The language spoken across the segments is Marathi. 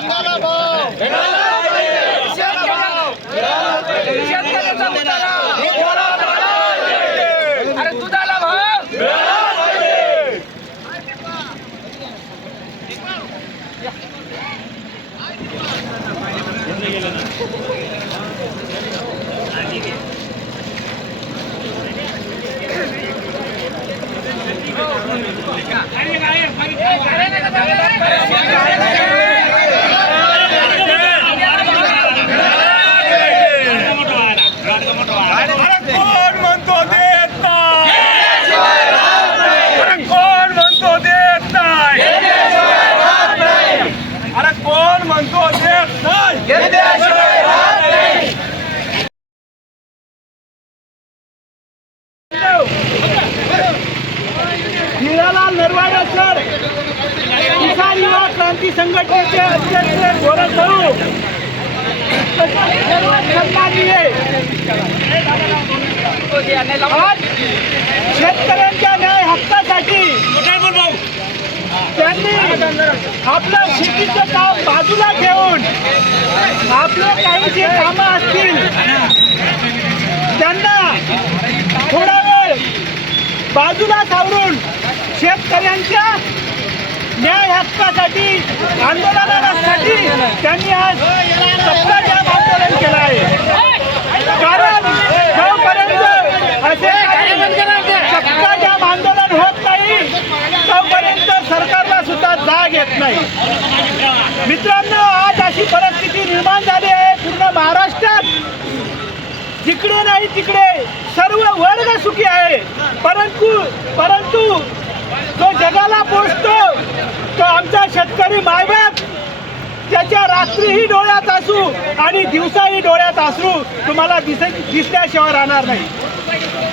पाहिजे शेतकऱ्याचा उतारा. अरे दुधाला भाव का म्हणतो देत नाही अरे कोण म्हणतो देत नाही अरे कोण म्हणतो देत नाही हिरालाल नरवाडे सर किसान युवा क्रांती संघटनेचे अध्यक्ष गोरख भाऊ सन्माननीय आज शेतकऱ्यांच्या न्याय हक्कासाठी त्यांनी आपलं शेतीचं काम बाजूला ठेवून आपले काही जे कामं असतील त्यांना थोडा वेळ बाजूला सावरून शेतकऱ्यांच्या न्याय हक्कासाठी आंदोलनासाठी त्यांनी आज सत्ताजाम आंदोलन केलं आहे. कारण जोपर्यंत असे सत्ताजाम आंदोलन होत नाही तोपर्यंत सरकार सुद्धा जाग येत नाही. मित्रांनो आज अशी परिस्थिती निर्माण झाली आहे पूर्ण महाराष्ट्रात. जिकडे नाही तिकडे सर्व वर्ग सुखी आहे. परंतु परंतु जो जगाला पोचतो तो आमचा शेतकरी मायबाप. त्याच्या रात्रीही डोळ्यात असू आणि दिवसाही डोळ्यात असू तुम्हाला दिस दिसल्याशिवाय राहणार नाही.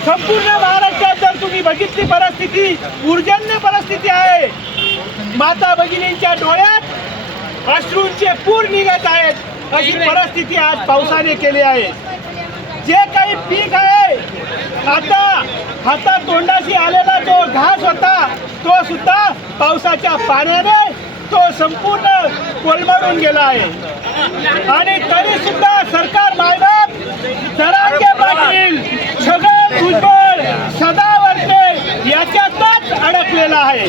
संपूर्ण महाराष्ट्रात जर तुम्ही बघितली परिस्थिती ऊर्जन्य परिस्थिती आहे. माता भगिनींच्या डोळ्यात अश्रूंचे पूर निघत आहेत अशी परिस्थिती आज पावसाने केली आहे. जे काही पीक आहे आता हातात तोंडाशी आलेला जो घास होता तो सुद्धा पावसाच्या पाण्याने तो संपूर्ण कोलमडून गेला आहे. आणि तरी सुद्धा सरकार मायबाप जरांगे पाटील छगन भुजबळ सदा याच्यातच अडकलेला आहे.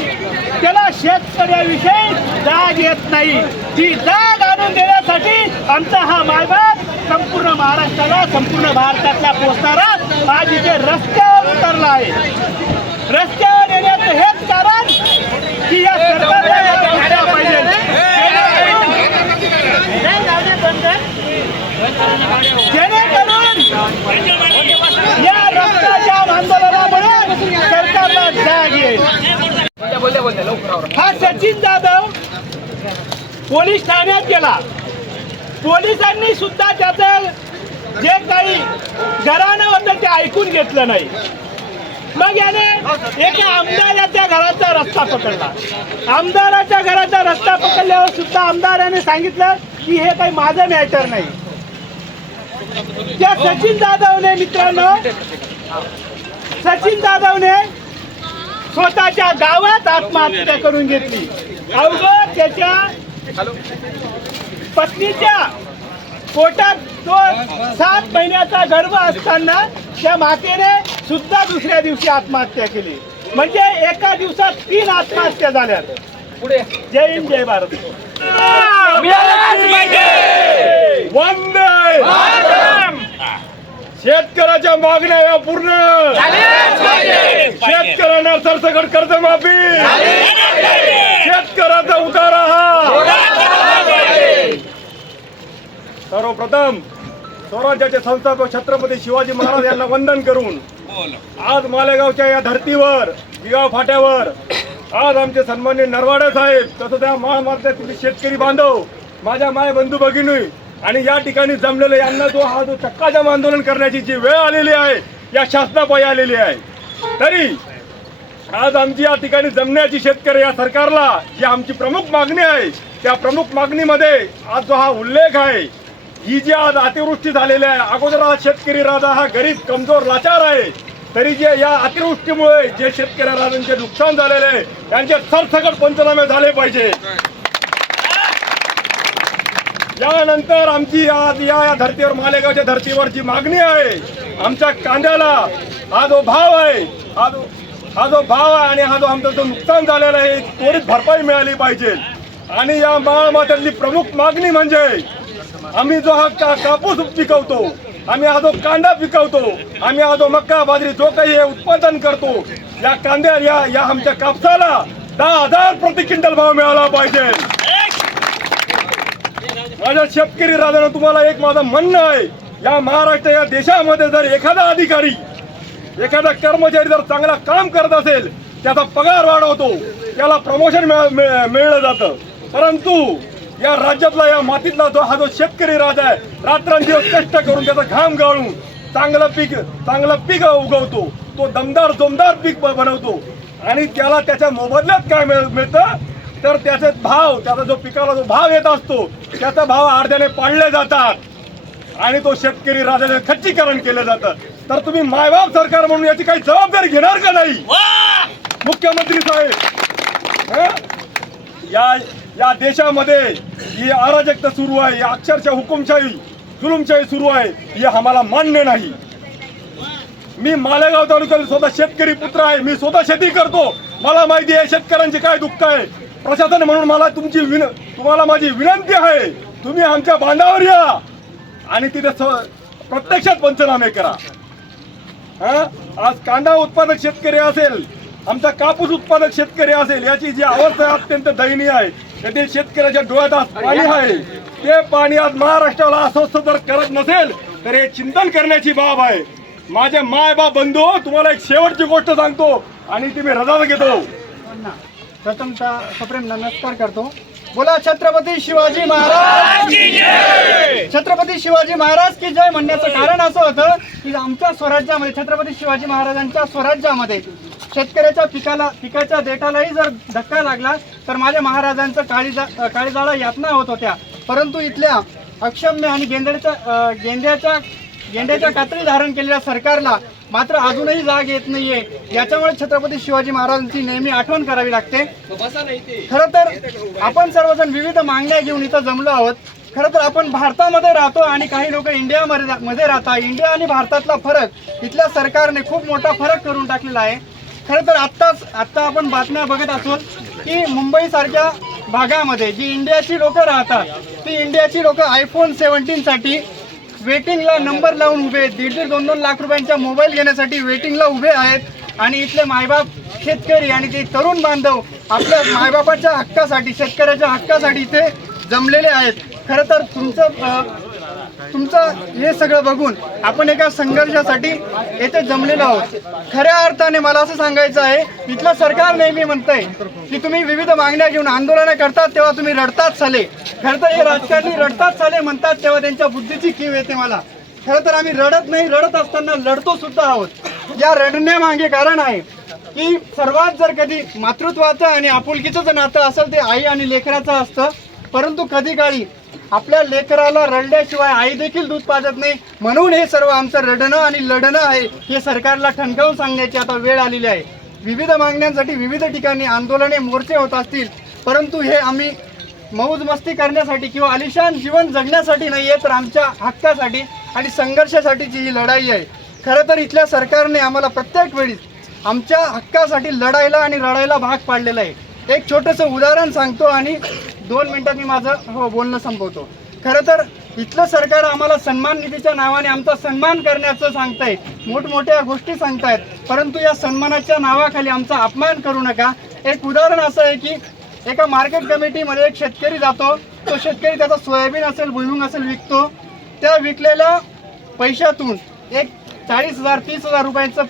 त्याला शेतकऱ्याविषयी जाग येत नाही. ती जाग आणून देण्यासाठी आमचा हा मायबाप संपूर्ण महाराष्ट्राला संपूर्ण भारतातला पोचणारा आज इथे रस्त्यावर उतरला आहे. रस्त्यावर येण्याचं हेच कारण की या सरकारला पाहिजे जेणेकरून या रस्त्याच्या आंदोलनामुळे सरकारला जाग येईल हा सचिन जाधव पोलीस ठाण्यात गेला. पोलिसांनी सुद्धा त्याचं जे काही घराणं होतं ते ऐकून घेतलं नाही. मग याने एका आमदाराच्या घराचा रस्ता पकडला. आमदाराच्या घराचा रस्ता पकडल्यावर सुद्धा आमदाराने सांगितलं की हे काही माझं मॅटर नाही. त्या सचिन जाधवने मित्रांनो सचिन जाधवने स्वतःच्या गावात आत्महत्या करून घेतली. अवघड त्याच्या पत्नीच्या पोटात तो सात महिन्याचा गर्भ असताना त्या मातेने सुद्धा दुसऱ्या दिवशी आत्महत्या केली. म्हणजे एका दिवसात तीन आत्महत्या झाल्या पुढे जय हिंद जय भारत. वंदे शेतकऱ्याच्या मागण्या या पूर्ण. शेतकऱ्यांना सरसकट कर्जमाफी. शेतकऱ्याचा उतारा हा. सर्वप्रथम स्वराज्याचे संस्थापक छत्रपती शिवाजी महाराज यांना वंदन करून आज मालेगावच्या या धर्तीवर गिगाव फाट्यावर आज आमचे सन्मान्य नरवाडे साहेब तसं त्या महामार्गातील शेतकरी बांधव माझ्या माय बंधू भगिनी आणि या ठिकाणी जमलेलं यांना जो हा जो चक्काजाम आंदोलन करण्याची जी वेळ आलेली आहे या शासनापायी आलेली आहे. तरी आज आमची या ठिकाणी जमण्याची शेतकरी या सरकारला जी आमची प्रमुख मागणी आहे त्या प्रमुख मागणीमध्ये आज जो हा उल्लेख आहे ही जी आज अतिवृष्टी झालेली आहे अगोदर आज शेतकरी राजा हा गरीब कमजोर लाचार आहे तरी जे या अतिवृष्टीमुळे जे शेतकरी राजांचे नुकसान झालेले आहे त्यांचे सरसकट पंचनामे झाले पाहिजे. यानंतर आमची आज या या धर्तीवर मालेगावच्या धर्तीवर जी मागणी आहे आमच्या कांद्याला हा जो भाव आहे हा जो हा जो भाव आहे आणि हा जो आमचं जो नुकसान झालेलं आहे त्वरित भरपाई मिळाली पाहिजे. आणि या माळमात्यातली प्रमुख मागणी म्हणजे आम्ही जो हा का कापूस पिकवतो आम्ही हा जो कांदा पिकवतो आम्ही हा जो मक्का बाजरी जो काही हे उत्पादन करतो या कांद्या या या आमच्या कापसाला दहा हजार प्रति क्विंटल भाव मिळाला पाहिजे. माझ्या शेतकरी राजानं तुम्हाला एक माझं म्हणणं आहे. या महाराष्ट्र या देशामध्ये जर एखादा अधिकारी एखादा कर्मचारी जर चांगला काम करत असेल त्याचा पगार वाढवतो त्याला प्रमोशन मिळलं जातं. परंतु या राज्यातला या मातीतला जो हा जो शेतकरी राजा आहे रात्रंदिवस कष्ट करून त्याचा घाम गाळून चांगलं पीक चांगलं पीक उगवतो तो दमदार जोमदार पीक बनवतो आणि त्याला त्याच्या मोबदल्यात काय मिळ- मिळतं? तर त्याचे भाव त्याचा जो पिकाला जो भाव येत असतो त्याचा भाव अर्ध्याने पाडले जातात. आणि तो शेतकरी राजाने खच्चीकरण केलं जातं. तर तुम्ही मायबाप सरकार म्हणून याची काही जबाबदारी घेणार का नाही? मुख्यमंत्री साहेब? या या देशामध्ये ही अराजकता सुरू आहे अक्षरशः हुकुमशाही जुलुमशाही सुरू आहे ही आम्हाला मान्य नाही. मी मालेगाव तालुक्यात स्वतः शेतकरी पुत्र आहे मी स्वतः शेती करतो. मला माहिती आहे शेतकऱ्यांचे काय दुःख आहे. प्रशासन म्हणून मला तुमची विन तुम्हाला माझी विनंती आहे. तुम्ही आमच्या बांधावर या. आणि तिथे स- प्रत्यक्षात पंचनामे करा. हा? आज कांदा उत्पादक शेतकरी असेल आमचा कापूस उत्पादक शेतकरी असेल याची जी अवस्था अत्यंत दयनीय आहे. त्यातील शेतकऱ्याच्या डोळ्यात आज पाणी आहे. ते पाणी आज महाराष्ट्राला अस्वस्थ जर करत नसेल तर हे चिंतन करण्याची बाब आहे. माझे माय बाप बंधू तुम्हाला एक शेवटची गोष्ट सांगतो. आणि ती मी रजा घेतो. प्रथमतः सप्रेम नमस्कार करतो. बोला छत्रपती शिवाजी महाराज छत्रपती शिवाजी महाराज की जय म्हणण्याचं कारण असं होतं की आमच्या स्वराज्यामध्ये छत्रपती शिवाजी महाराजांच्या स्वराज्यामध्ये शेतकऱ्याच्या पिकाला पिकाच्या देठालाही जर धक्का लागला तर माझ्या महाराजांचं काळीजा काळीजाळा यातना होत होत्या. परंतु इथल्या अक्षम्य आणि गेंद्याच्या गेंद्याच्या गेंड्याच्या गेंड्याच्या धारण केलेल्या सरकारला मात्र अजूनही जाग येत नाहीये. याच्यामुळे छत्रपती शिवाजी महाराजांची नेहमी आठवण करावी लागते. खरं तर आपण सर्वजण विविध मागण्या घेऊन इथं जमलो आहोत. खरं तर आपण भारतामध्ये राहतो आणि काही लोक इंडियामध्ये मध्ये राहतात. इंडिया आणि भारतातला फरक इथल्या सरकारने खूप मोठा फरक करून टाकलेला आहे. खरं तर आत्ताच आत्ता आपण बातम्या बघत असून की मुंबईसारख्या भागामध्ये जी इंडियाची लोक राहतात ती इंडियाची लोक आयफोन सेव्हन्टीनसाठी वेटिंगला नंबर लावून उभे आहेत. दीड दीड दोन दोन लाख रुपयांच्या मोबाईल घेण्यासाठी वेटिंगला उभे आहेत आणि इथले मायबाप शेतकरी आणि ते तरुण बांधव आपल्या मायबापाच्या हक्कासाठी शेतकऱ्याच्या हक्कासाठी इथे जमलेले आहेत खरं तर तुमचं तुमचं हे सगळं बघून आपण एका संघर्षासाठी येथे जमलेलो आहोत. खऱ्या अर्थाने मला असं सांगायचं आहे इथलं सरकार नेहमी म्हणतंय की तुम्ही विविध मागण्या घेऊन आंदोलनं करतात तेव्हा तुम्ही रडतात चाले खरं तर हे राजकारणी रडतात झाले म्हणतात तेव्हा त्यांच्या बुद्धीची कीव येते मला. खरं तर आम्ही रडत नाही रडत असताना लढतो सुद्धा आहोत. या रडण्यामागे कारण आहे की सर्वात जर कधी मातृत्वाचं आणि आपुलकीचं जर नातं असेल ते आई आणि लेकराचं असतं परंतु कधी काळी आपल्या लेकराला रडल्याशिवाय आई देखील दूध पाजत नाही. म्हणून हे सर्व आमचं रडणं आणि लढणं आहे हे सरकारला ठणकावून सांगण्याची आता वेळ आलेली आहे. विविध मागण्यांसाठी विविध ठिकाणी आंदोलने मोर्चे होत असतील परंतु हे आम्ही मौज मस्ती करण्यासाठी किंवा आलिशान जीवन जगण्यासाठी नाही आहे तर आमच्या हक्कासाठी आणि संघर्षासाठीची ही लढाई आहे. खरं तर इथल्या सरकारने आम्हाला प्रत्येक वेळी आमच्या हक्कासाठी लढायला आणि रडायला भाग पाडलेला आहे. एक छोटंसं उदाहरण सांगतो आणि दोन मिनिटात मी माझं हो बोलणं संपवतो. खरं तर इथलं सरकार आम्हाला सन्मान निधीच्या नावाने आमचा सन्मान करण्याचं सांगतंय. मोठमोठ्या गोष्टी सांगतायत. परंतु या सन्मानाच्या नावाखाली आमचा अपमान करू नका. एक उदाहरण असं आहे की एका मार्केट कमिटीमध्ये एक शेतकरी जातो. तो शेतकरी त्याचा सोयाबीन असेल भुईमुंग असेल विकतो. त्या विकलेल्या पैशातून एक चाळीस हजार तीस हजार रुपयांचं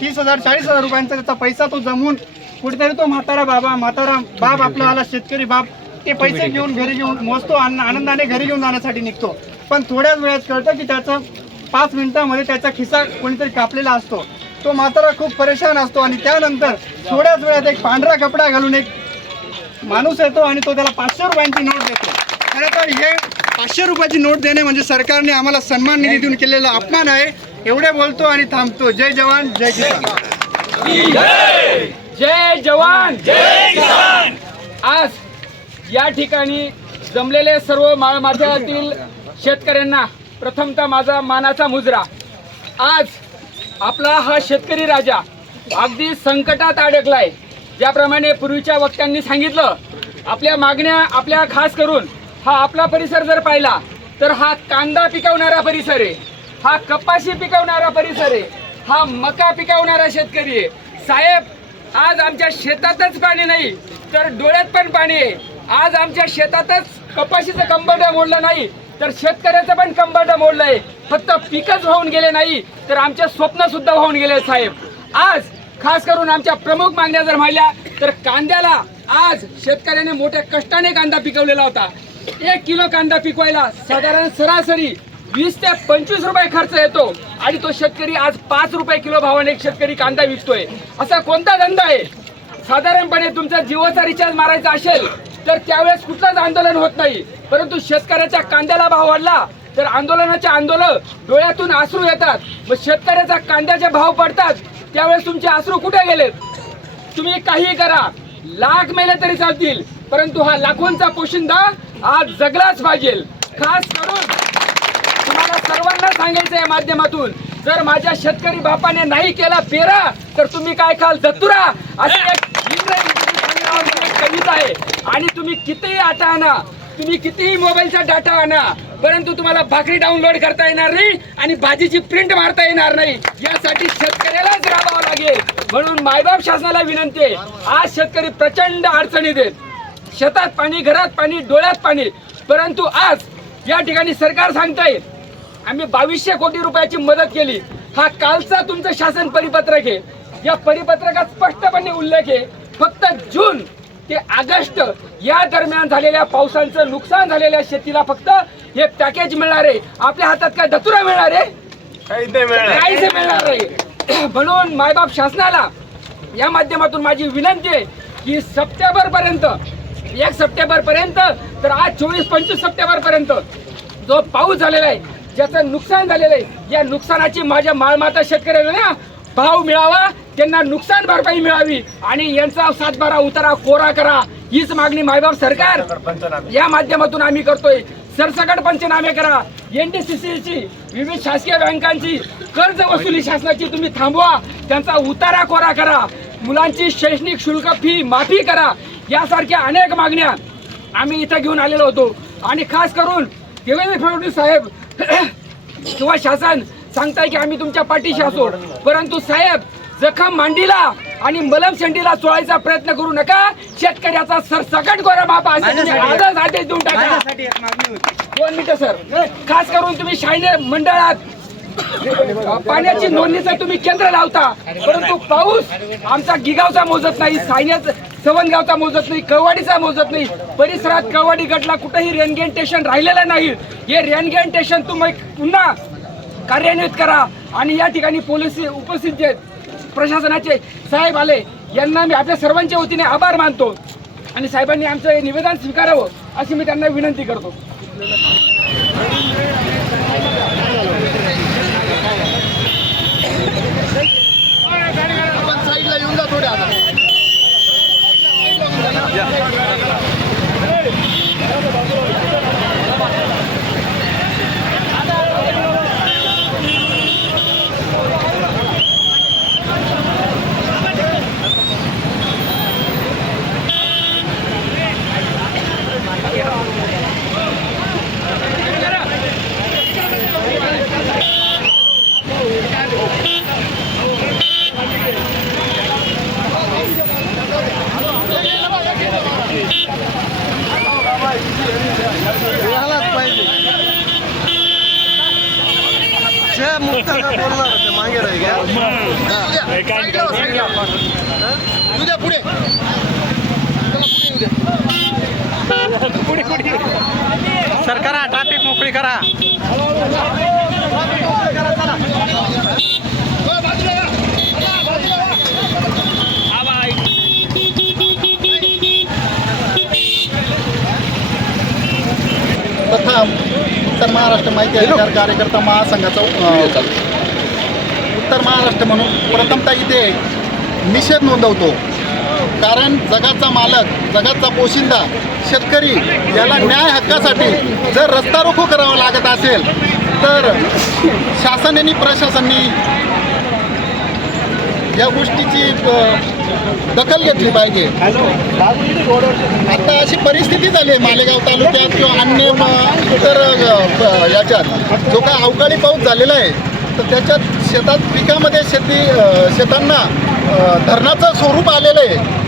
तीस हजार चाळीस हजार रुपयांचा त्याचा पैसा तो जमून कुठेतरी तो म्हातारा बाबा म्हातारा बाप आपला आला शेतकरी बाप. ते पैसे घेऊन घरी घेऊन मोजतो आनंदाने घरी घेऊन जाण्यासाठी निघतो. पण थोड्याच वेळात कळतं की त्याचं पाच मिनिटामध्ये त्याचा खिसा कोणीतरी कापलेला असतो. तो म्हातारा खूप परेशान असतो आणि त्यानंतर थोड्याच वेळात एक पांढरा कपडा घालून एक माणूस येतो आणि तो त्याला पाचशे रुपयांची नोट देतो. खरं तर हे पाचशे रुपयाची नोट देणे म्हणजे सरकारने आम्हाला सन्मान निधी देऊन केलेला अपमान आहे. एवढे बोलतो आणि थांबतो. जय जवान जय किसान. जय जवान. जय किसान. आज या ठिकाणी जमलेले सर्व माळमाथ्यातील शेतकऱ्यांना प्रथमतः माझा मानाचा मुजरा. आज आपला हा शेतकरी राजा अगदी संकटात अडकलाय. ज्याप्रमाणे पूर्वीच्या वक्त्यांनी सांगितलं आपल्या मागण्या आपल्या खास करून हा आपला परिसर जर पाहिला तर हा कांदा पिकवणारा परिसर आहे हा कपाशी पिकवणारा परिसर आहे हा मका पिकवणारा शेतकरी आहे. साहेब आज आमच्या शेतातच पाणी नाही तर डोळ्यात पण पाणी आहे. आज आमच्या शेतातच कपाशीचं कंबरडं मोडलं नाही तर शेतकऱ्याचं पण कंबरड मोडलंय. फक्त पिकच वाहून गेले नाही तर आमचे स्वप्न सुद्धा वाहून गेले साहेब. आज खास करून आमच्या प्रमुख मागण्या जर म्हणल्या तर कांद्याला आज शेतकऱ्याने मोठ्या कष्टाने कांदा पिकवलेला होता. एक किलो कांदा पिकवायला साधारण सरासरी वीस ते पंचवीस रुपये खर्च येतो आणि तो शेतकरी आज पाच रुपये किलो भावाने एक शेतकरी कांदा विकतोय. असा कोणता धंदा आहे? साधारणपणे तुमचा जिओचा रिचार्ज मारायचा असेल तर त्यावेळेस कुठलंच आंदोलन होत नाही. परंतु शेतकऱ्याच्या कांद्याला भाव वाढला तर आंदोलनाचे आंदोलन डोळ्यातून आसरू येतात. मग शेतकऱ्याचा कांद्याचे भाव पडतात त्यावेळेस तुमचे आसरू कुठे गेलेत? तुम्ही काही करा. लाख मेले तरी चालतील परंतु हा लाखोंचा पोशिंदा आज जगलाच पाहिजे. खास करून तुम्हाला सर्वांना सांगायचं या माध्यमातून जर माझ्या शेतकरी बापाने नाही केला पेरा तर तुम्ही काय खाल? दत्तुरा असे एक कमीच आहे. आणि तुम्ही कितीही आटा आणा तुम्ही कितीही मोबाईलचा डाटा आणा परंतु तुम्हाला भाकरी डाउनलोड करता येणार नाही आणि भाजीची प्रिंट मारता येणार नाही. यासाठी शेतकऱ्यालाच राबावं लागेल. म्हणून मायबाप शासनाला विनंती आहे आज शेतकरी प्रचंड अडचणीत आहेत. शेतात पाणी घरात पाणी डोळ्यात पाणी. परंतु आज या ठिकाणी सरकार सांगताय आम्ही बावीसशे कोटी रुपयाची मदत केली. हा कालचा तुमचं शासन परिपत्रक आहे. या परिपत्रकात स्पष्टपणे उल्लेख आहे फक्त जून ते ऑगस्ट या दरम्यान झालेल्या पावसाचं नुकसान झालेल्या शेतीला फक्त हे पॅकेज मिळणार आहे. आपल्या हातात काय दतुरा मिळणार आहे? काहीच नाही मिळणार. काहीच मिळणार नाही म्हणून मायबाप शासनाला या माध्यमातून माझी विनंती आहे की सप्टेंबर पर्यंत एक सप्टेंबर पर्यंत तर आज चोवीस पंचवीस सप्टेंबर पर्यंत जो पाऊस झालेला आहे ज्याचं नुकसान झालेलं आहे या नुकसानाची माझ्या माळमाता शेतकऱ्यांना ना भाव मिळावा. त्यांना नुकसान भरपाई मिळावी आणि यांचा सातबारा उतारा कोरा करा. हीच मागणी मायबाप सरकार या माध्यमातून आम्ही करतोय. सरसकट पंचनामे करा. एनडीसीसीची विविध शासकीय बँकांची कर्ज वसुली शासनाची तुम्ही थांबवा. त्यांचा उतारा कोरा करा. मुलांची शैक्षणिक शुल्क फी माफी करा. यासारख्या अनेक मागण्या आम्ही इथं घेऊन आलेलो होतो. आणि खास करून देवेंद्र फडणवीस साहेब किंवा शासन सांगताय की आम्ही तुमच्या पाठीशी असो. परंतु साहेब जखम मांडीला आणि मलम शेंडीला चोळायचा प्रयत्न करू नका. शेतकऱ्याचा सरसकट गोरा बापा आजच आदेश देऊन टाका. दोन मिनिटं सर. खास करून तुम्ही शाईने मंडळात पाण्याची नोंदणीचं तुम्ही केंद्र लावता परंतु पाऊस आमचा गिगावचा मोजत नाही सायन्याच सवनगावचा मोजत नाही कवाडीचा मोजत नाही परिसरात कवाडी गटला कुठेही रेनगेन स्टेशन राहिलेलं नाही. हे रेनगेन स्टेशन तुम्ही पुन्हा कार्यान्वित करा आणि या ठिकाणी पोलीस उपस्थित जे प्रशासनाचे साहेब आले यांना मी आपल्या सर्वांच्या वतीने आभार मानतो. आणि साहेबांनी आमचं हे निवेदन स्वीकारावं अशी मी त्यांना विनंती करतो. साहेबला येऊन जा थोड्या पाहिजे जे मुक्त का बोलणार मागे उद्या पुढे सर करा ट्रॅफिक मोकळी करा. प्रथम उत्तर महाराष्ट्र माहिती अधिकार कार्यकर्ता महासंघाचा अ, उत्तर महाराष्ट्र म्हणून प्रथमतः इथे निषेध नोंदवतो. कारण जगाचा मालक जगाचा पोशिंदा शेतकरी याला न्याय हक्कासाठी जर रस्ता रोको करावा लागत असेल तर शासन आणि प्रशासनाने या गोष्टीची दखल घेतली पाहिजे. आता अशी परिस्थिती झाली आहे मालेगाव तालुक्यात किंवा अन्य इतर याच्यात. जो काय अवकाळी पाऊस झालेला आहे तर त्याच्यात शेतात पिकामध्ये शेती शेतांना धरणाचं स्वरूप आलेलं आहे.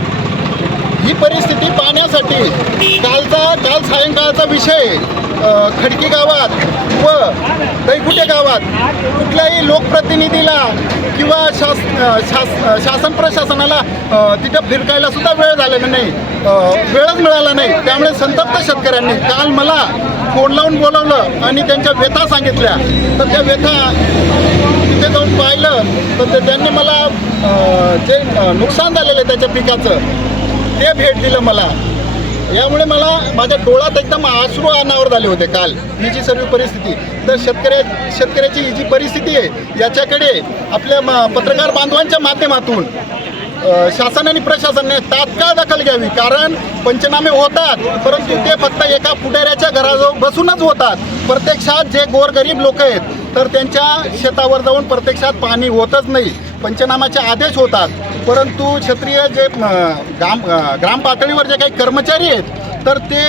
ही परिस्थिती पाहण्यासाठी कालचा काल सायंकाळचा विषय खडकी गावात व दैकुटे गावात कुठल्याही लोकप्रतिनिधीला किंवा शास शास शासन प्रशासनाला तिथं फिरकायला सुद्धा वेळ झालेला नाही. वेळच मिळाला नाही. त्यामुळे संतप्त शेतकऱ्यांनी काल मला फोन लावून बोलवलं आणि त्यांच्या व्यथा सांगितल्या. तर त्या व्यथा तिथे जाऊन पाहिलं. तर ते- त्यांनी मला जे नुकसान झालेलं आहे त्याच्या पिकाचं ते भेट दिलं मला. यामुळे मला माझ्या डोळ्यात एकदम आश्रू अनावर झाले होते काल. ही जी सर्व परिस्थिती तर शेतकऱ्या शेतकऱ्याची ही जी परिस्थिती आहे याच्याकडे आपल्या म- पत्रकार बांधवांच्या माध्यमातून शासन आणि प्रशासनाने तात्काळ दखल घ्यावी. कारण पंचनामे होतात परंतु ते फक्त एका पुढाऱ्याच्या घराजवळ बसूनच होतात. प्रत्यक्षात जे गोरगरीब लोक आहेत तर त्यांच्या शेतावर जाऊन प्रत्यक्षात पाणी होतच नाही. पंचनामाचे आदेश होतात. परंतु क्षेत्रीय जे ग्राम ग्राम पातळीवर जे काही कर्मचारी आहेत तर ते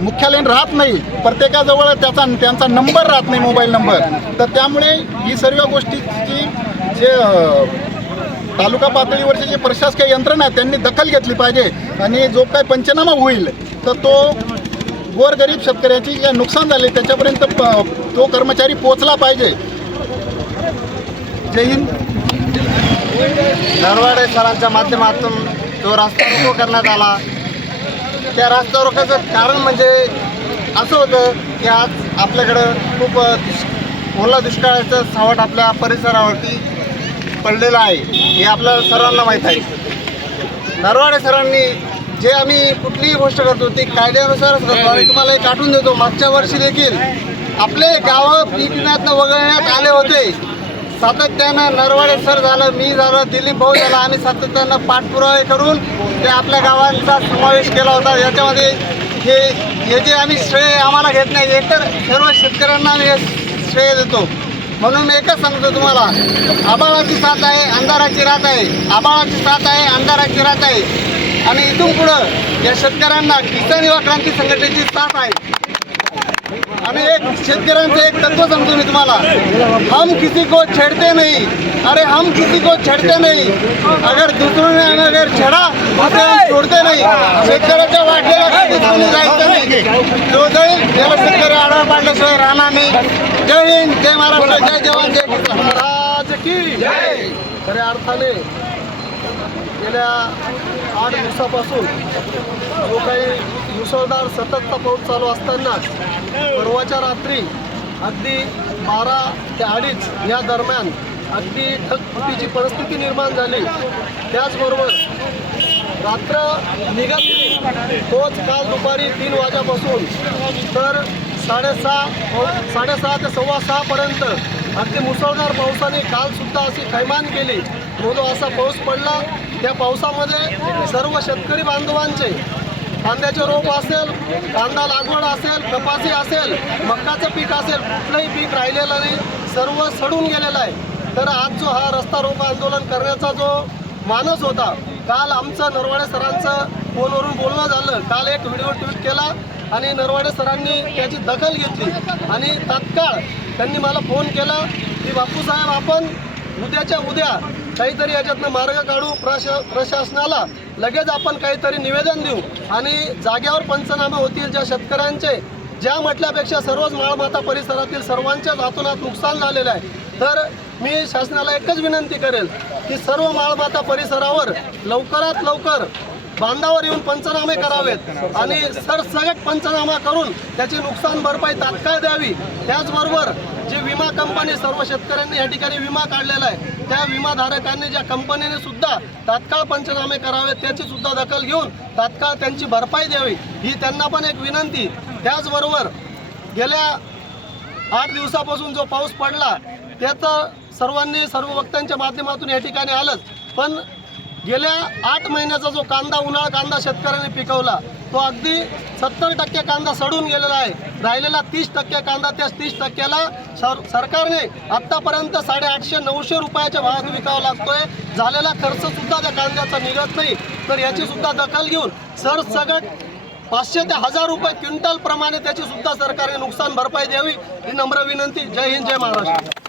मुख्यालयीन राहत नाही. प्रत्येकाजवळ त्याचा त्यांचा नंबर राहत नाही मोबाईल नंबर. तर त्यामुळे ही सर्व गोष्टीची जे तालुका पातळीवरचे जे प्रशासकीय यंत्रणा आहे त्यांनी दखल घेतली पाहिजे आणि जो काय पंचनामा होईल तर तो गोरगरीब शेतकऱ्याची जे नुकसान झाले त्याच्यापर्यंत प- तो कर्मचारी पोचला पाहिजे. जय हिंद. नरवाडे सरांच्या माध्यमातून जो रस्ता रोको करण्यात आला त्या रस्ता रोकोचं कारण म्हणजे असं होतं की आज आपल्याकडं खूप ओला दुष्काळाचं सावट आपल्या परिसरावरती पडलेलं आहे हे आपल्या सर्वांना माहीत आहे. नरवाडे सरांनी जे आम्ही कुठलीही गोष्ट करतो ती कायद्यानुसारच करतो. आणि तुम्हाला एक आठवून देतो मागच्या वर्षी देखील आपले गावं पीक विम्यातनं वगळण्यात आले होते. सातत्यानं नरवाडे सर झालं मी झालं दिलीप भाऊ झाला आम्ही सातत्यानं पाठपुरावे करून ते आपल्या गावांचा समावेश केला होता. याच्यामध्ये हे याचे आम्ही श्रेय आम्हाला घेत नाही एकतर सर्व शेतकऱ्यांना आम्ही हे श्रेय देतो. म्हणून मी एकच सांगतो तुम्हाला आबाळाची साथ आहे अंधाराची रात आहे. आबाळाची साथ आहे अंधाराची रात आहे. आणि इथून पुढं या शेतकऱ्यांना किसान युवा क्रांती संघटनेची साथ आहे. आणि एक शेतकऱ्यांचं एक तत्व समजू मी तुम्हाला. हम किसी को छेडते नाही. अरे हम किसी को छेडते नाही. अगर दूसरों ने अगर छेड़ा उसे हम छोड़ते नहीं. शेतकऱ्याच्या वाटेला कधीच कोणी जायचं नाही. जो जाईल. त्याला शेतकरी आढळ पाडल्याशिवाय राहणार नाही. जय हिंद जय महाराष्ट्र जय जवान जय महाराज की जय. खऱ्या अर्थाने गेल्या आठ दिवसापासून जो काही मुसळधार सततचा पाऊस चालू असताना परवाच्या रात्री अगदी बारा ते अडीच या दरम्यान अगदी ढगफुटीची परिस्थिती निर्माण झाली. त्याचबरोबर रात्र निघत नाही तोच काल दुपारी तीन वाजेपासून तर साडेसहा साडेसहा ते सव्वा सहापर्यंत अगदी मुसळधार पावसाने कालसुद्धा अशी थैमान केली. म्हणून असा पाऊस पडला. त्या पावसामध्ये सर्व शेतकरी बांधवांचे कांद्याचे रोप असेल कांदा लागवड असेल कपासी असेल मक्काचं पीक असेल कुठलंही पीक राहिलेलं नाही सर्व सडून गेलेलं आहे. तर आज जो हा रस्ता रोप आंदोलन करण्याचा जो मानस होता काल आमचं नरवाडे सरांचं फोनवरून बोलणं झालं. काल एक व्हिडिओ ट्विट केला आणि नरवाडे सरांनी त्याची दखल घेतली. आणि तात्काळ त्यांनी मला फोन केला की बापूसाहेब आपण उद्याच्या उद्या काहीतरी याच्यातनं मार्ग काढू प्रशा प्रशासनाला. लगेच आपण काहीतरी निवेदन देऊ. आणि जाग्यावर पंचनामे होतील ज्या शेतकऱ्यांचे ज्या म्हटल्यापेक्षा सर्वच माळमाता परिसरातील सर्वांच्याच हातोनात नुकसान झालेलं आहे. तर मी शासनाला एकच विनंती करेल की सर्व माळमाता परिसरावर लवकरात लवकर बांधावर येऊन पंचनामे करावेत आणि सरसगट पंचनामा करून त्याची नुकसान भरपाई तात्काळ द्यावी. त्याचबरोबर जे विमा कंपनी सर्व शेतकऱ्यांनी या ठिकाणी विमा काढलेला आहे त्या विमाधारकांनी ज्या कंपनीने सुद्धा तात्काळ पंचनामे करावेत त्याची सुद्धा दखल घेऊन तात्काळ त्यांची भरपाई द्यावी ही त्यांना पण एक विनंती. त्याचबरोबर गेल्या आठ दिवसापासून जो पाऊस पडला त्याचं सर्वांनी सर्व वक्त्यांच्या माध्यमातून या ठिकाणी आलंच. पण गेल्या आठ महिन्याचा जो कांदा उन्हाळा कांदा शेतकऱ्यांनी पिकवला तो अगदी सत्तर टक्के कांदा सडून गेलेला आहे. राहिलेला तीस टक्के कांदा त्या तीस टक्क्याला सर सरकारने आत्तापर्यंत साडेआठशे नऊशे रुपयाच्या भावात विकावा लागतोय. झालेला खर्चसुद्धा त्या कांद्याचा निघत नाही. तर याचीसुद्धा दखल घेऊन सरसगट पाचशे ते हजार रुपये क्विंटल प्रमाणे त्याची सुद्धा सरकारने नुकसान भरपाई द्यावी ही नम्र विनंती. जय हिंद जय महाराष्ट्र.